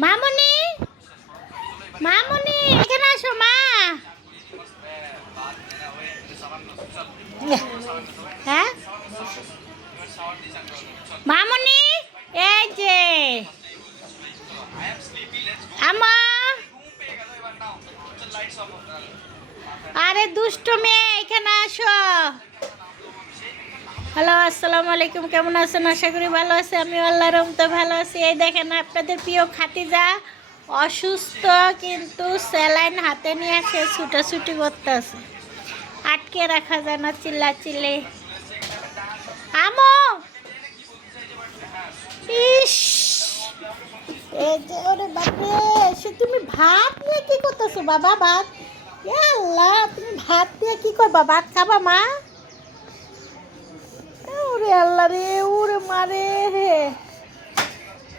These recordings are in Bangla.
মামনি? মামনি, এখানে আসো, মা। হ্যাঁ? মামনি, এই যে। আমা। আরে, দুষ্ট মেয়ে, এখানে আসো। হ্যালো, আসসালামু আলাইকুম। কেমন আছেন? আশা করি ভালো আছে আমি আল্লাহ রহমতে ভালো আছি। এই দেখেন, আপনাদের প্রিয় খাতিজা অসুস্থ কিন্তু স্যালাইন হাতে নিয়ে সে ছুটাছুটি করতেছে। আটকে রাখা যায় না চিল্লা চিল্লে আমো! ইস! ওরে বাপরে, সে তুমি ভাত নিয়ে কি করতেছো বাবা? ভাত? আল্লাহ, তুমি ভাত দিয়ে কি করবা? ভাত খাবা মা? ওরে আল্লাহ রে, ওরে মারে হে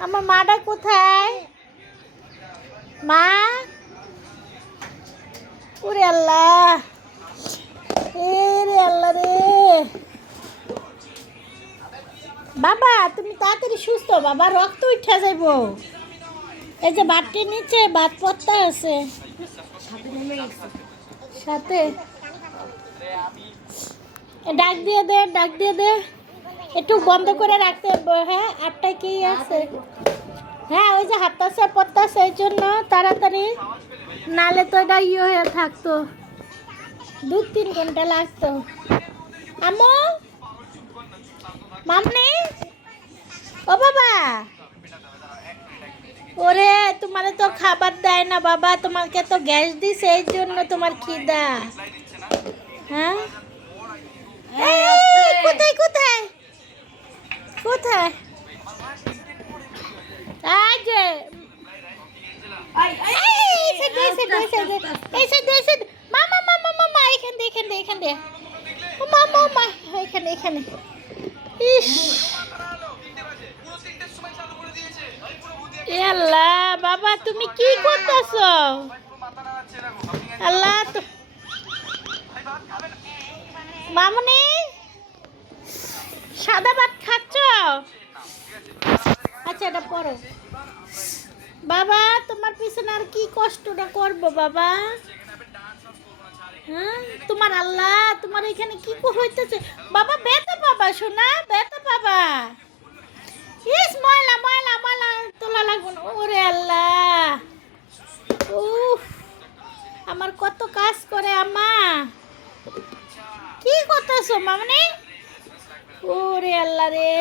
আমার মাটা কোথায়? মা? ওরে আল্লাহ। এ রে আল্লাহ রে। বাবা, তুমি তাড়াতাড়ি সুস্থ বাবা, রক্ত উঠে যাইব। এই যে বাটটির নিচে বাত পত্তা আছে। সাথে। ডাক দিয়ে দে, ডাক দিয়ে দে। একটু বন্ধ করে রাখতে হ্যাঁ আটটায় কি আছে? হ্যাঁ ওই যে হাততাছে পত্তাছে এই জন্য তাড়াতাড়ি। নালে তো এটা ইয়ে হয়ে থাকতো। দু তিন ঘণ্টা লাগতো। আমো মামনি ও বাবা! ওরে, তোমার তো খাবার দেয় না বাবা, তোমাকে তো গ্যাস দিছে, এই জন্য তোমার খিদা। হ্যাঁ? কোথায় কোথায়? কোথায় এই যে এই, এই সাইডে, এই সাইডে, এই সাইডে, এই সাইডে, এই সাইডে। মামা মামা মামা এখান দিয়ে এখান দিয়ে এখান দিয়ে মামা মা এখানে এখানে ইস আল্লাহ বাবা তুমি কি করতেছো আল্লাহ তো মামুনি সাদা ভাত খাচ্ছ? আচ্ছা এটা পড়ো বাবা, তোমার পিছনে আর কি কষ্টটা করব বাবা? হ্যাঁ? তোমার আল্লাহ, তোমার এখানে কি হইতেছে? বাবা বেতা পাবা শোনা বেতা পাবা। ইস, ময়লা ময়লা ময়লা, তোলা লাগবে না। ওরে আল্লাহ। উফ, আমার কত কাজ করে আমা কি করতেছো, মামনি? ওরে আল্লাহ রে।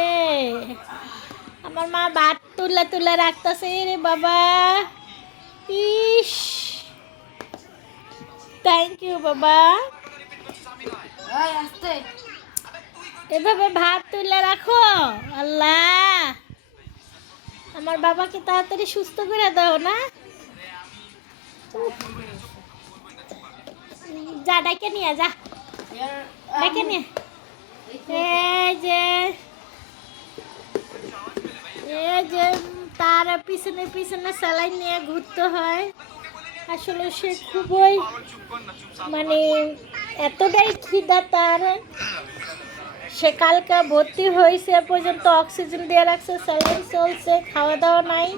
আমার মা ভাত তুলে তুলে রাখতেছে রে বাবা। ইস। থ্যাংক ইউ বাবা। এভাবে ভাত তুলে রাখো। আল্লাহ। আমার বাবাকে তাড়াতাড়ি সুস্থ করে দাও না। যা, ডাকে নিয়ে যা। ডেকে নিয়ে। যে এই যে তার পিছনে পিছনে স্যালাইন নিয়ে ঘুরতে হয়। আসলে সে খুবই মানে এতটাই খিদা তার। সে কালকে ভর্তি হয়েছে পর্যন্ত অক্সিজেন দিয়ে রাখছে স্যালাইন চলছে খাওয়া দাওয়া নাই।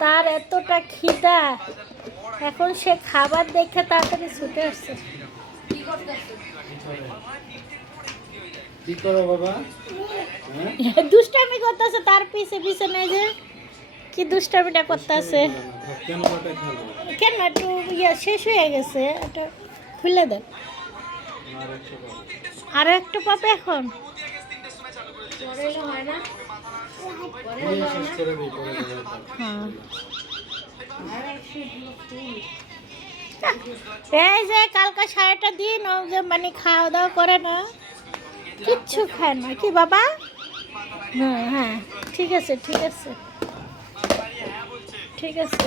তার এতটা খিদা। এখন সে খাবার দেখে তাড়াতাড়ি ছুটে আসছে। কি করো বাবা? হ্যাঁ? দুষ্টামি করতেছে, তার পিছে পিছনে যে কি দুষ্টামিটা করতেছে। কেন একটু ইয়ে শেষ হয়ে গেছে এটা খুলে দেন। আর একটু পাবে এখন। হ্যাঁ। এই যে কালকা সারাটা দিন, ও যে মানে খাওয়া দাওয়া করে না। কিচ্ছু খায় না। কি বাবা? হ্যাঁ হ্যাঁ ঠিক আছে ঠিক আছে। ঠিক আছে।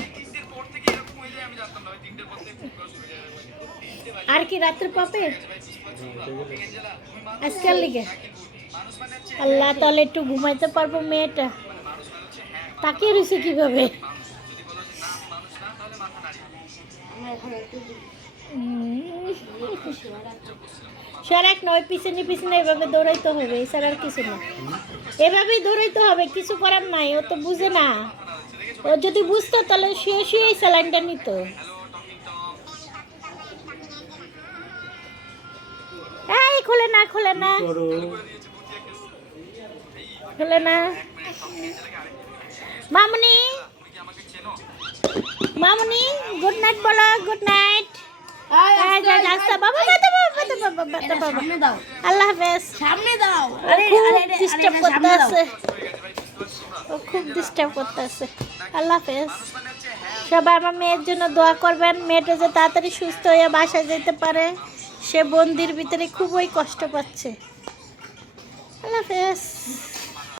আর কি রাত্রে পাবে? আজকাল লিগে। আল্লাহ তাহলে একটু ঘুমাইতে পারব মেয়েটা। তাকিয়ে রয়েছে কীভাবে? সারাক নয় পিছনে পিছনে এভাবে দৌড়াইতে হবে এছাড়া আর কিছু না। এভাবেই দৌড়াইতে হবে কিছু করার নাই ও তো বুঝে না। ও যদি বুঝতো তাহলে শুয়ে শুয়ে স্যালাইনটা নিত। এই খুলে না খুলে না। খুলে না। মামুনি? মামুনি গুড নাইট বলো গুড নাইট আল্লাহ হাফেজ। সামনে দাও। খুব ডিস্টার্ব এটা সামনে করতে আছে ও খুব ডিস্টার্ব করতে আছে আল্লাহ হাফেজ। সবাই আমার মেয়ের জন্য দোয়া করবেন। মেয়েটা যে তাড়াতাড়ি সুস্থ হয়ে বাসায় যেতে পারে সে বন্দির ভিতরে খুবই কষ্ট পাচ্ছে আল্লাহ হাফেজ।